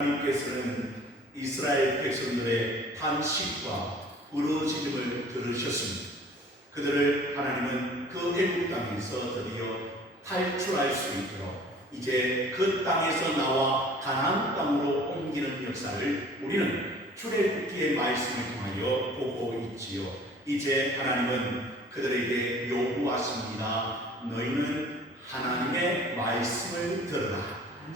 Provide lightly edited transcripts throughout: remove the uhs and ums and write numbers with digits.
하나님께서는 이스라엘 백성들의 탄식과 부르짖음을 들으셨습니다. 그들을 하나님은 그 애국 땅에서 드디어 탈출할 수 있도록 이제 그 땅에서 나와 가나안 땅으로 옮기는 역사를 우리는 출애굽기의 말씀을 통하여 보고 있지요. 이제 하나님은 그들에게 요구하십니다. 너희는 하나님의 말씀을 들으라.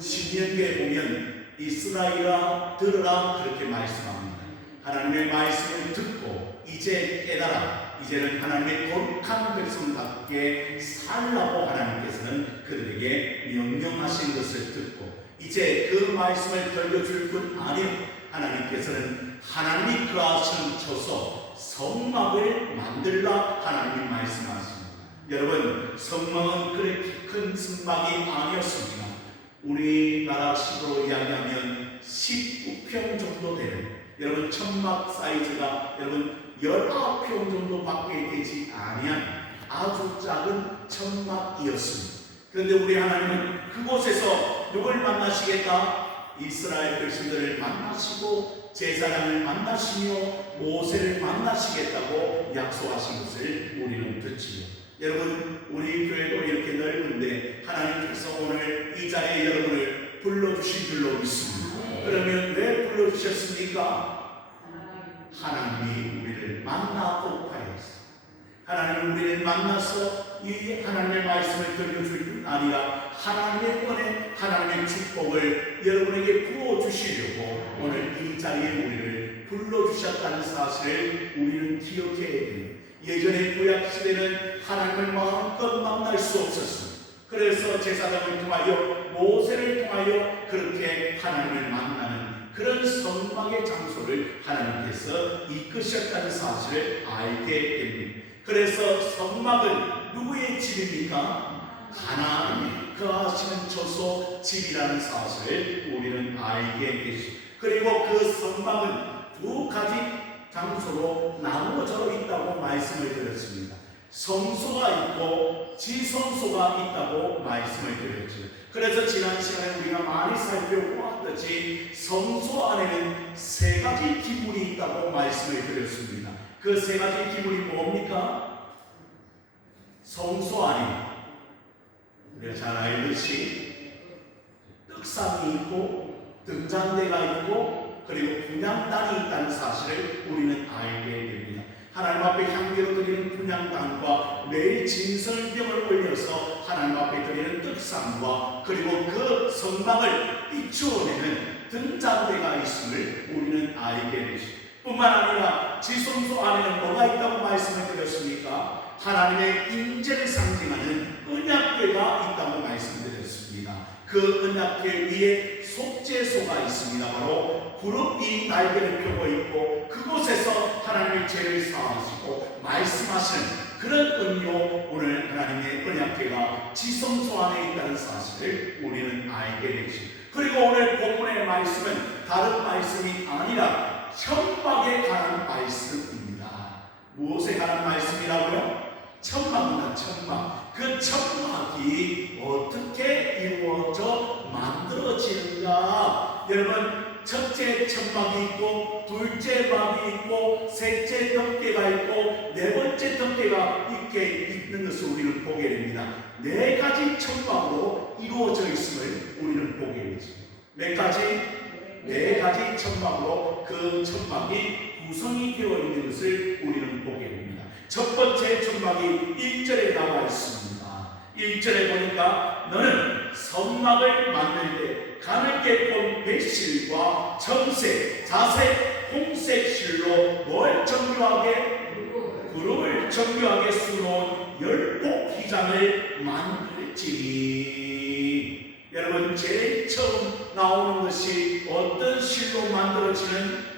신명기에 보면 이스라엘아 들으라 그렇게 말씀합니다. 하나님의 말씀을 듣고 이제 깨달아 이제는 하나님의 거룩한 백성답게 살라고 하나님께서는 그들에게 명령하신 것을 듣고 이제 그 말씀을 들려줄 뿐 아니라 하나님께서는 하나님이 거하시는 처소 성막을 만들라 하나님이 말씀하십니다. 여러분, 성막은 그렇게 큰 성막이 아니었습니다. 우리나라 식으로 이야기하면 19평 정도 되는, 여러분 천막 사이즈가 여러분 19평 정도밖에 되지 아니한 아주 작은 천막이었습니다. 그런데 우리 하나님은 그곳에서 누굴 만나시겠다? 이스라엘 백성들을 만나시고 제사장을 만나시며 모세를 만나시겠다고 약속하신 것을 우리는 듣지요. 여러분, 우리 교회도 이렇게 넓은데 하나님께서 오늘 이 자리에 여러분을 불러주신 줄로 믿습니다. 그러면 왜 불러주셨습니까? 하나님이 우리를 만나고 하였어. 하나님은 우리를 만나서 이 하나님의 말씀을 들려줄 뿐 아니라 하나님의 은혜, 하나님의 축복을 여러분에게 부어주시려고 오늘 이 자리에 우리를 불러주셨다는 사실을 우리는 기억해야 됩니다. 예전에 구약시대는 하나님을 마음껏 만날 수 없었습니다. 그래서 제사장을 통하여 모세를 통하여 그렇게 하나님을 만나는 그런 성막의 장소를 하나님께서 이끄셨다는 사실을 알게 됩니다. 그래서 성막은 누구의 집입니까? 하나님이 거하시는 처소 집이라는 사실을 우리는 알게 되시고, 그리고 그 성막은 두 가지 장소로 나누어져 있다고 말씀을 드렸습니다. 성소가 있고 지성소가 있다고 말씀을 드렸죠. 그래서 지난 시간에 우리가 많이 살펴보았듯이 성소 안에는 세 가지 기물이 있다고 말씀을 드렸습니다. 그 세 가지 기물이 뭡니까? 성소 안에 우리가 잘 알듯이 떡상이 있고 등잔대가 있고 그리고 분향단이 있다는 사실을 우리는 알게 됩니다. 하나님 앞에 향기로 드리는 분향단과 매일 진설병을 올려서 하나님 앞에 드리는 떡상과 그리고 그 성막을 비추어내는 등잔대가 있음을 우리는 알게 되십니다. 뿐만 아니라 지성소 안에는 뭐가 있다고 말씀을 드렸습니까? 하나님의 임재를 상징하는 언약궤가 있다고 말씀드렸습니다. 그 언약궤 위에 속죄소가 있습니다. 바로 구름이 날개를 펴고 있고 그곳에서 하나님의 죄를 사하시고 말씀하시는 그런 의미로 오늘 하나님의 언약궤가 지성소 안에 있다는 사실을 우리는 알게 되죠. 그리고 오늘 본문의 말씀은 다른 말씀이 아니라 천막에 관한 말씀입니다. 무엇에 관한 말씀이라고요? 천막입니다. 천막. 그 천막이 어떻게 이루어져 만들어지는가? 여러분, 첫째 천막이 있고 둘째 막이 있고 셋째 덮개가 있고 네 번째 덮개가 있는 것을 우리는 보게 됩니다. 네 가지 천막으로 이루어져 있음을 우리는 보게 되죠. 몇 가지? 네 가지 천막으로 그 천막이 구성이 되어 있는 것을 우리는 보게 됩니다. 첫 번째 천막이 1절에 나와 있습니다. 1절에 보니까 너는 성막을 만들 때 가늘게 본 백실과 청색, 자색, 홍색 실로 뭘 정교하게? 구름을 정교하게 수놓은 열복 기장을 만들지니. 여러분, 제일 처음 나오는 것이 어떤 실로 만들어지는?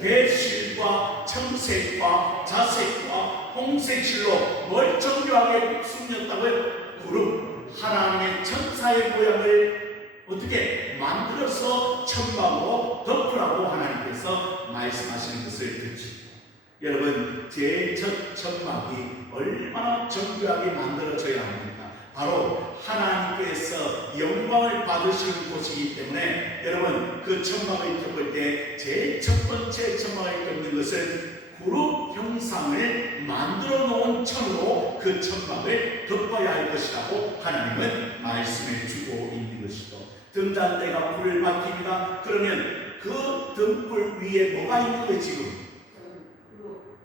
백실과 청색과 자색과 홍색 실로 뭘 정교하게 숨겼다고요? 구름, 하나님의 천사의 모양을 어떻게 만들어서 천막으로 덮으라고 하나님께서 말씀하시는 것을 듣지. 여러분, 제일 첫 천막이 얼마나 정교하게 만들어져야 합니까? 바로 하나님께서 영광을 받으시는 곳이기 때문에 여러분 그 천막을 덮을 때 제일 첫 번째 천막을 덮는 것은 그룹 형상을 만들어 놓은 천으로 그 천막을 덮어야 할 것이라고 하나님은 말씀해 주고 있는 것이죠. 등잔대가 불을 밝힙니다. 그러면 그 등불 위에 뭐가 있는 거예요? 지금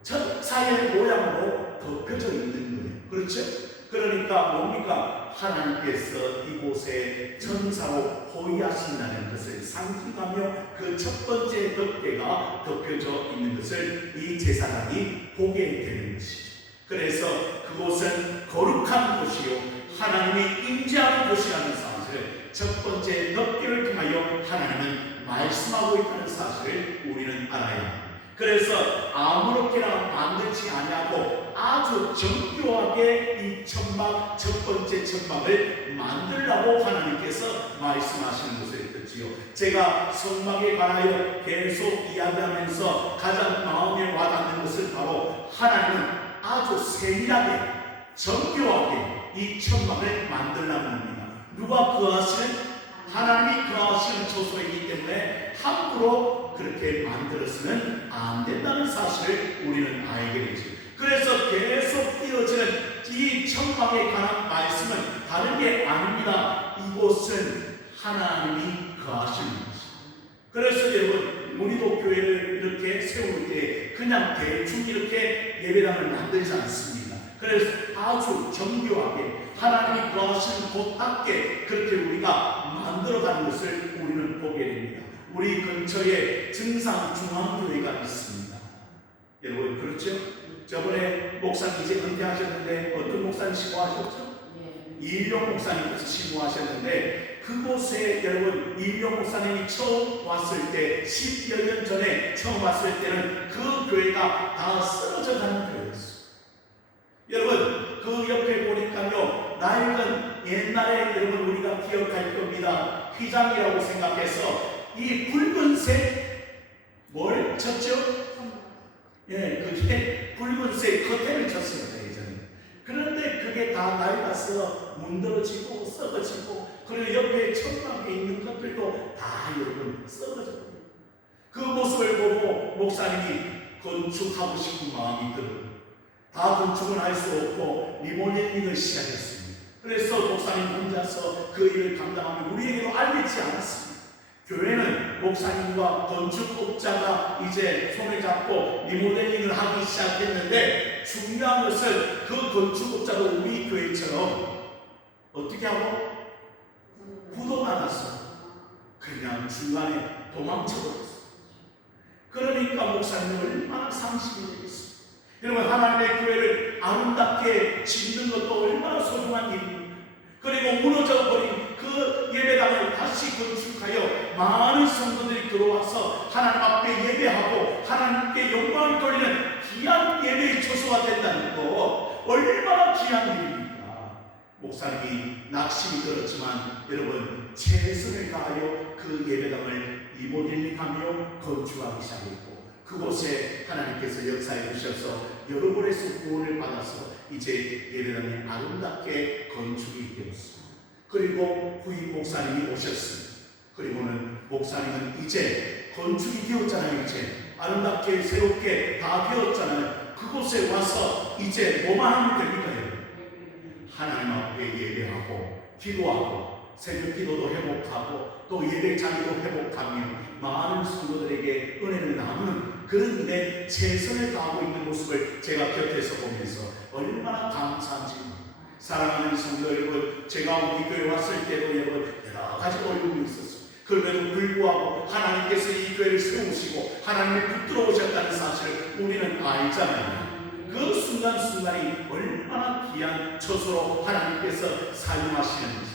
천사의 모양으로 덮여져 있는 거예요. 그렇죠? 그러니까 뭡니까? 하나님께서 이곳에 천사로 호위하신다는 것을 상징하며 그 첫 번째 덮개가 덮여져 있는 것을 이 제사장이 보게 되는 것이죠. 그래서 그곳은 거룩한 곳이요 하나님이 임재하는 곳이라는 사실을 첫 번째 덮개를 통하여 하나님은 말씀하고 있다는 사실을 우리는 알아야 합니다. 그래서 아무렇게나 만들지 아니하고 아주 정교하게 이 천막, 첫 번째 천막을 만들라고 하나님께서 말씀하시는 것을 듣지요. 제가 성막에 관하여 계속 이야기하면서 가장 마음에 와닿는 것은 바로 하나님은 아주 세밀하게 정교하게 이 천막을 만들라는 겁니다. 누가 거하시는? 하나님이 거하시는 처소이기 때문에 함부로 그렇게 만들어서는 안 된다는 사실을 우리는 알게 되죠. 그래서 계속 이어지는 이 천막에 관한 말씀은 다른 게 아닙니다. 이곳은 하나님이 거하시는 것입니다. 그래서 여러분 우리도 교회를 이렇게 세울 때 그냥 대충 이렇게 예배당을 만들지 않습니다. 그래서 아주 정교하게 하나님이 거하시는 곳답게 그렇게 우리가 만들어가는 것을 우리는 보게 됩니다. 우리 근처에 증상중앙교회가 있습니다. 여러분 그렇죠? 저번에 목사님 이제 은퇴하셨는데 어떤 목사님 신고하셨죠? 이일용 목사님께서 신고하셨는데 그곳에 여러분 이일용 목사님이 처음 왔을 때 10여 년 전에 처음 왔을 때는 그 교회가 다 쓰러져 가는 교회였어요. 여러분 그 옆에 보니까요 낡은 옛날에 여러분 우리가 기억할 겁니다. 휘장이라고 생각해서 이 붉은색 뭘 쳤죠? 예, 그게 붉은색 커튼을 쳤습니다 예전에. 그런데 그게 다 낡아서 문드러지고 썩어지고 그리고 옆에 천막에 있는 것들도 다 여러분 썩어졌고요. 그 모습을 보고 목사님이 건축하고 싶은 마음이 들어요. 다 건축은 할 수 없고 리모델링을 시작했습니다. 그래서 목사님 혼자서 그 일을 감당하며 우리에게도 알리지 않았습니다. 교회는 목사님과 건축업자가 이제 손을 잡고 리모델링을 하기 시작했는데 중요한 것은 그 건축업자도 우리 교회처럼 어떻게 하고 부도가 그냥 중간에 도망쳐버렸어요. 그러니까 목사님은 얼마나 상심이 되겠어요. 여러분 하나님의 교회를 아름답게 짓는 것도 얼마나 소중한 일입니까? 그리고 무너져버린 그 예배당을 다시 건축하여 많은 성도들이 들어와서 하나님 앞에 예배하고 하나님께 영광을 돌리는 귀한 예배의 처소가 된다는 거 얼마나 귀한 일입니까? 목사님이 낙심이 들었지만 여러분 최선을 다하여 그 예배당을 리모델링하며 건축하기 시작했고 그곳에 하나님께서 역사해 주셔서 여러분에서 구원을 받아서 이제 예배당이 아름답게 건축이 되었습니다. 그리고 후임 목사님이 오셨습니다. 그리고는 목사님은 이제 건축이 되었잖아요. 이제 아름답게 새롭게 다 되었잖아요. 그곳에 와서 이제 뭐만 하면 됩니까? 하나님 앞에 예배하고 기도하고 새벽 기도도 회복하고 또 예배 자리도 회복하며 많은 성도들에게 은혜를 나누는 그런 데 최선을 다하고 있는 모습을 제가 곁에서 보면서 얼마나 감사한지. 사랑하는 성도 여러분, 제가 우리 교회 왔을 때도 여러분 여러 가지 어려움이 있었어요. 그럼에도 불구하고 하나님께서 이 교회를 세우시고 하나님을 붙들어 오셨다는 사실을 우리는 알잖아요. 그 순간순간이 얼마나 귀한 처소로 하나님께서 사용하시는지.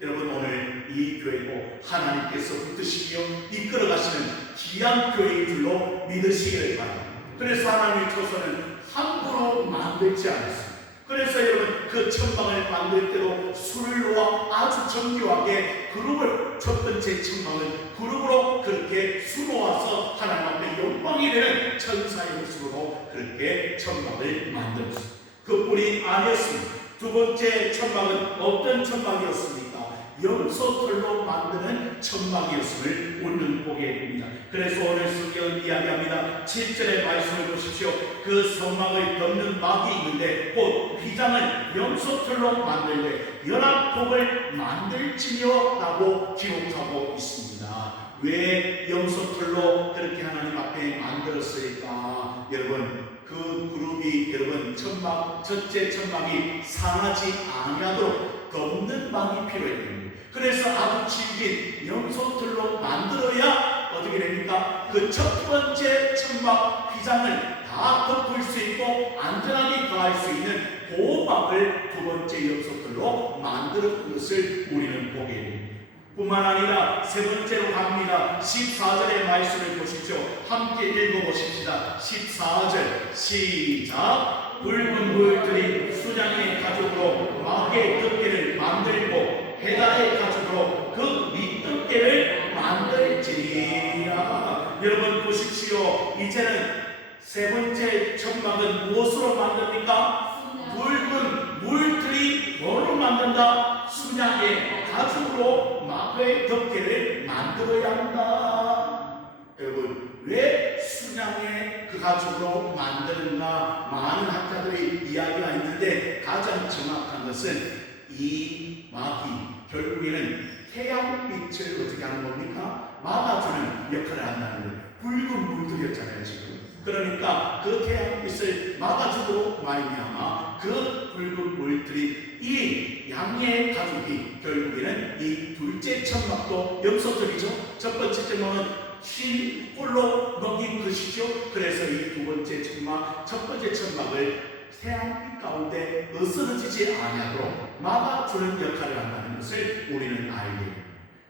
여러분 오늘 이 교회도 하나님께서 붙드시며 이끌어 가시는 귀한 교회인 줄로 믿으시기를 바랍니다. 그래서 하나님의 처소는 함부로 만들지 않았습니다. 그래서 여러분 그 천막을 만들 때도 술을 놓아 아주 정교하게 그룹을 첫 번째 천막은 그룹으로 그렇게 수놓아서 하나님 앞에 영광이 되는 천사의 모습으로 그렇게 천막을 만들었습니다. 그뿐이 아니었습니다. 두 번째 천막은 어떤 천막이었습니까? 염소털로 만드는 천막이었음을 우리는 보게 됩니다. 그래서 오늘 성경은 이야기합니다. 7절의 말씀을 보십시오. 그 성막을 덮는 막이 있는데 곧 휘장을 염소털로 만들되 연합복을 만들지며 라고 기록하고 있습니다. 왜 염소털로 그렇게 하나님 앞에 만들었을까? 여러분, 그 그룹이 여러분 천막, 첫째 천막이 상하지 아니하도록 덮는 막이 필요해요. 그래서 아주 질긴 염소털로 만들어야 어떻게 됩니까? 그 첫 번째 천막 휘장을 다 덮을 수 있고 안전하게 가할 수 있는 보호막을 두 번째 염소털로 만들었던 것을 우리는 보게 됩니다. 뿐만 아니라 세 번째로 갑니다. 14절의 말씀을 보십시오. 함께 읽어보십시다. 14절 시작. 붉은 물들이 수장의 가죽으로 막의 덮개를 만들고 해달의 가죽으로 그 밑덮개를 만들지니라. 여러분 보십시오. 이제는 세 번째 천막은 무엇으로 만듭니까? 붉은 물들이 뭐로 만든다? 순양의 가죽으로 막의 덮개를 만들어야 한다. 여러분, 왜 순양의 그 가죽으로 만드는가? 많은 학자들이 이야기가 있는데 가장 정확한 것은 이 막이 결국에는 태양빛을 어떻게 하는 겁니까? 막아주는 역할을 한다는 거예요. 붉은 물들이었잖아요 지금. 그러니까 그 태양빛을 막아주도록 말미암아 그 붉은 물들이 이 양의 가죽이 결국에는 이 둘째 천막도 염소털이죠. 첫 번째 천막은 흰 홀로 먹인 것이죠. 그래서 이 두 번째 천막, 첫 번째 천막을 태양빛 가운데 으스러지지 아니하도록 막아주는 역할을 한다는 것을 우리는 알게 됩니다.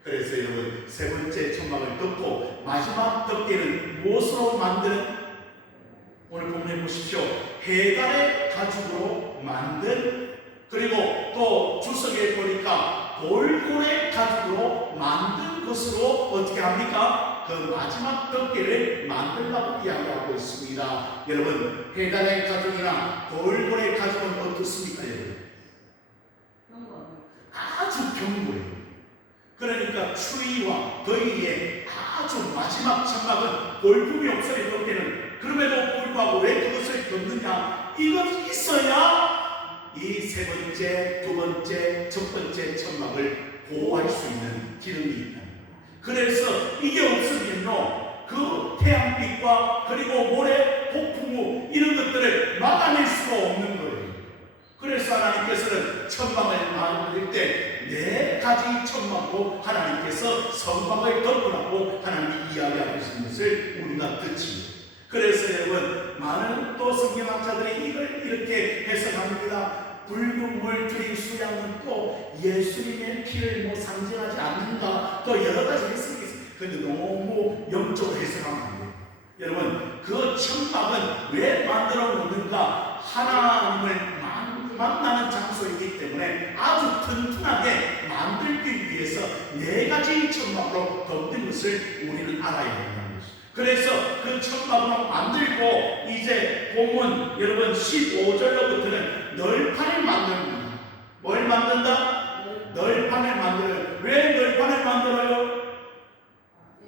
그래서 여러분 세 번째 천막을 덮고 마지막 덮개는 무엇으로 만드는? 오늘 본문에 보십시오. 해달의 가죽으로 만든, 그리고 또 주석에 보니까 돌고래 가죽으로 만든 것으로 어떻게 합니까? 그 마지막 덮개를 만들라고 이야기하고 있습니다. 여러분, 해달의 가죽이나 돌고래 가죽은 어떻습니까? 여러분? 아주 견고해요. 그러니까 추위와 더위에 아주 마지막 천막은 볼품이 없어요. 덮개는. 그럼에도 불구하고 왜 그것을 덮느냐? 이것이 있어야 이 세 번째, 두 번째, 첫 번째 천막을 보호할 수 있는 기능이 있다. 그래서 이게 없으면요, 그 태양빛과 그리고 모래, 폭풍 후 이런 것들을 막아낼 수가 없는 거예요. 그래서 하나님께서는 천막을 만들 때 네 가지 천막으로 하나님께서 성막을 덮으라고 하나님이 이야기하고 계신 것을 우리가 듣지. 그래서 여러분, 많은 또 성경학자들이 이걸 이렇게 해석합니다. 붉은 물들이 수양은 또 예수님의 피를 상징하지 않는가, 또 여러 가지 해석이 있어요. 그런데 너무 영적으로 해석하면 안 돼요. 여러분, 그 천막은 왜 만들어 놓는가? 하나님을 만나는 장소이기 때문에 아주 튼튼하게 만들기 위해서 네 가지 천막으로 덮는 것을 우리는 알아야 된다는 것이죠. 그래서 그 천막으로 만들고 이제 본문 여러분 15절로부터는 널판을 만듭니다. 뭘 만든다? 널판을 만들어요. 왜 널판을 만들어요?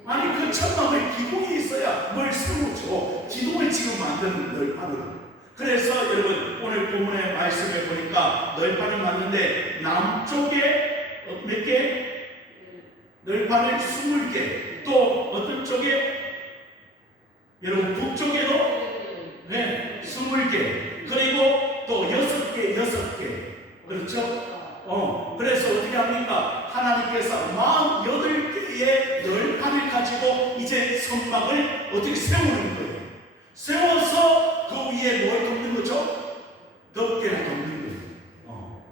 아니, 그 천막에 기둥이 있어야 뭘 세우죠. 기둥을 지금 만드는 널판으로. 그래서 여러분 오늘 본문의 말씀을 보니까 널판을 만드는데 남쪽에 몇 개? 널판을 20개. 또 어떤 쪽에? 여러분 북쪽에도 네, 20개. 그리고 또 6개, 6개. 그렇죠? 그래서 어떻게 합니까? 하나님께서 48개의 널판을 가지고 이제 성막을 어떻게 세우는 거예요. 세워서 그 위에 뭘 덮는 거죠? 덮개를 덮는 거예요.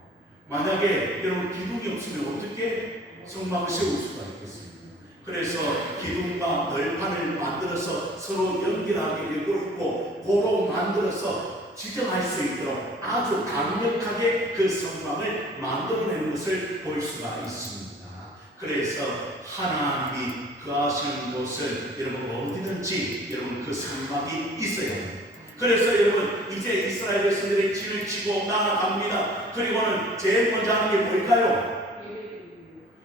만약에 여러분 기둥이 없으면 어떻게 성막을 세울 수가 있겠습니까? 그래서 기둥과 널판을 만들어서 서로 연결하게 되고 있고, 고로 만들어서 지정할 수 있도록 아주 강력하게 그 성막을 만들어내는 것을 볼 수가 있습니다. 그래서 하나님이 거하시는 곳을 여러분 어디든지 여러분 그 성막이 있어야 합니다. 그래서 여러분 이제 이스라엘 백성들의 진을 치고 나아갑니다. 그리고는 제일 먼저 하는 게 뭘까요?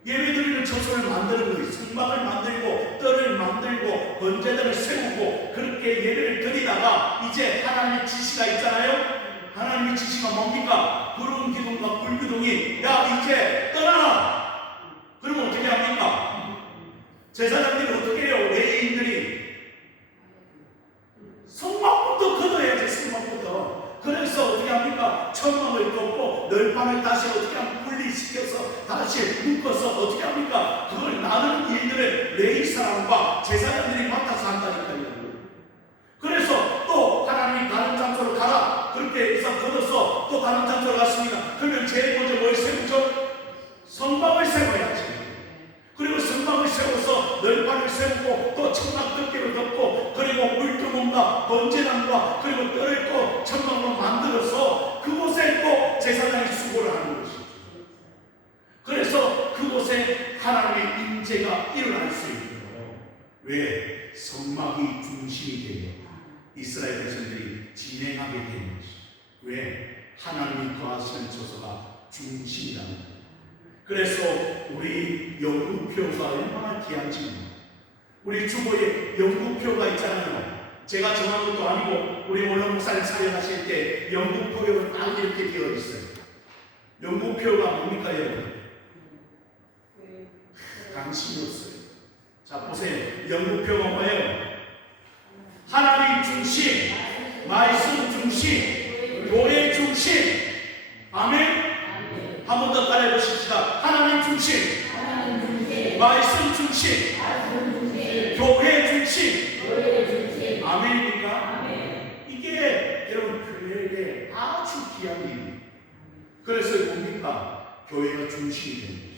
예배드리는 처소를 만드는 거예요. 성막을 만들고 뜰을 만들고 번제단을 세우고 그렇게 예배를 드리다가 이제 하나님의 지시가 있잖아요. 하나님의 지시가 뭡니까? 구름 기둥과 불 기둥이 야 이제 떠나라. 그러면 어떻게 합니까? 제사장들이 어떻게 해요? 레위인들이 성막부터 걷어야지. 성막부터. 그래서 어떻게 합니까? 천막을 걷고 널판을 다시 어떻게 하면 분리시켜서 다시 묶어서 어떻게 합니까? 그걸 나누는 일들을 레위 사람과 제사장들이 맡아서 한다니까요. 그래서 또 하나님이 다른 장소로 가라 그렇게 해서 걷어서 또 다른 장소로 갔습니다. 그러면 제일 먼저 뭘 세우죠? 성막을 세워야지. 그리고 성막을 세워서 널판을 세우고 또 천막 덮개를 덮고 그리고 물두멍과 번제단과 그리고 뜰을 또 천막으로 만들어서 그곳에 또 제사장이 수고를 하는 것이죠. 그래서 그곳에 하나님의 임재가 일어날 수 있도록 왜? 성막이 중심이 되어 이스라엘 백성들이 진행하게 되는 것이죠. 왜? 하나님이 거하시는 처소가 중심이라는 거예요. 그래서 우리 영국표가 얼마나 귀한지 우리 주보에 영국표가 있잖아요. 제가 정한 것도 아니고 우리 원로 목사님 촬영하실 때 영국표가 딱 이렇게 되어 있어요. 영국표가 뭡니까 여러분? 관심이 없어요. 자 보세요. 영국표가 뭐예요? 하나님 중심, 말씀 중심, 교회 중심. 아멘. 한 번 더 따라해보십시다. 하나님 중심, 말씀 중심, 교회 중심. 아멘입니까? 이게 여러분 교회에 아주 귀한 일이에요. 그래서 뭡니까? 교회가 중심이 되는 것이죠.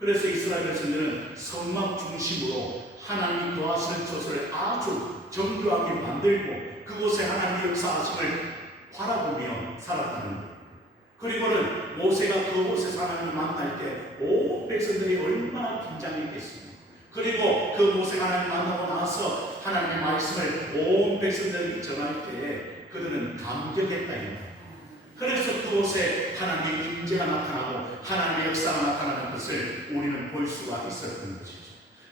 그래서 이스라엘 백성들은 성막 중심으로 하나님이 거하시는 처소를 아주 정교하게 만들고 그곳에 하나님의 역사하심을 바라보며 살았다는 거예요. 그리고는 모세가 그곳에서 하나님을 만날 때 온 백성들이 얼마나 긴장했겠습니까? 그리고 그 모세가 하나님 만나고 나서 하나님의 말씀을 온 백성들에게 전할 때 그들은 감격했다. 그래서 그곳에 하나님의 임재가 나타나고 하나님의 역사가 나타나는 것을 우리는 볼 수가 있었던 것이죠.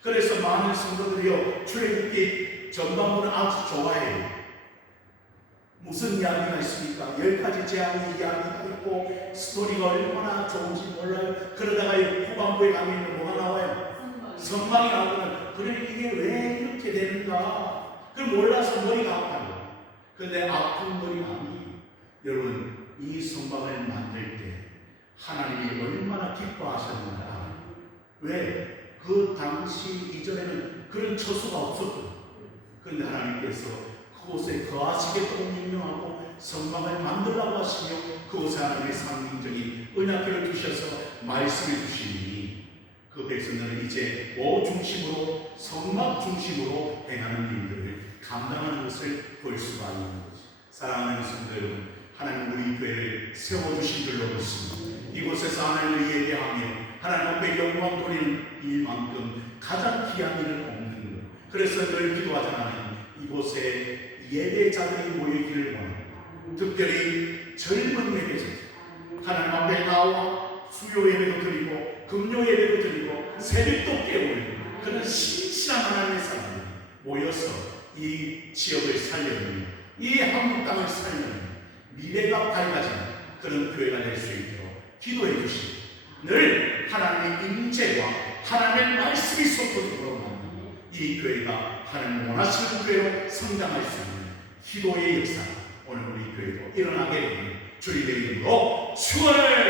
그래서 많은 성도들이요 출애굽기 전반부를 아주 좋아해요. 무슨 이야기가 있습니까? 10가지 재앙의 이야기가 있고 스토리가 얼마나 좋은지 몰라요. 그러다가 후반부에 가면 뭐가 나와요? 성막이 나오면 그러니 이게 왜 이렇게 되는가? 그걸 몰라서 머리가 아파요. 그런데 아픈 머리가 아니에요. 여러분 이 성막을 만들 때 하나님이 얼마나 기뻐하셨는가? 왜? 그 당시 이전에는 그런 처소가 없었거든요. 그런데 하나님께서 그곳에 거하시겠다고 명령하고 성막을 만들라고 하시며 그곳에 하나님의 상징적인 언약궤를 두셔서 말씀해 주시니 그 백성들은 이제 뭐 중심으로 성막 중심으로 행하는 일들을 감당하는 것을 볼 수가 있는 거죠. 사랑하는 성도 여러분, 하나님 우리 교회를 세워주신 줄로 믿습니다. 이곳에서 하나님을 예배하며 하나님 앞에 영광 돌리는 일만큼 가장 귀한 일은 없는 것. 그래서 늘 기도하잖아요. 이곳에 예배자들이 모이기를 원합니다. 특별히 젊은 예배자들 하나님 앞에 나와 수요 예배도 드리고 금요 예배도 드리고 새벽도 깨우는 그런 신실한 하나님의 사람들이 모여서 이 지역을 살려내며 이 한국 땅을 살려내며 미래가 밝아지는 그런 교회가 될 수 있도록 기도해 주시고 늘 하나님의 임재와 하나님의 말씀이 솟도록 만나는 이 교회가 하나님 원하시는 교회로 성장할 수 있는 기도의 역사 오늘 우리 교회도 일어나게 되는 주님의 이름으로 축원을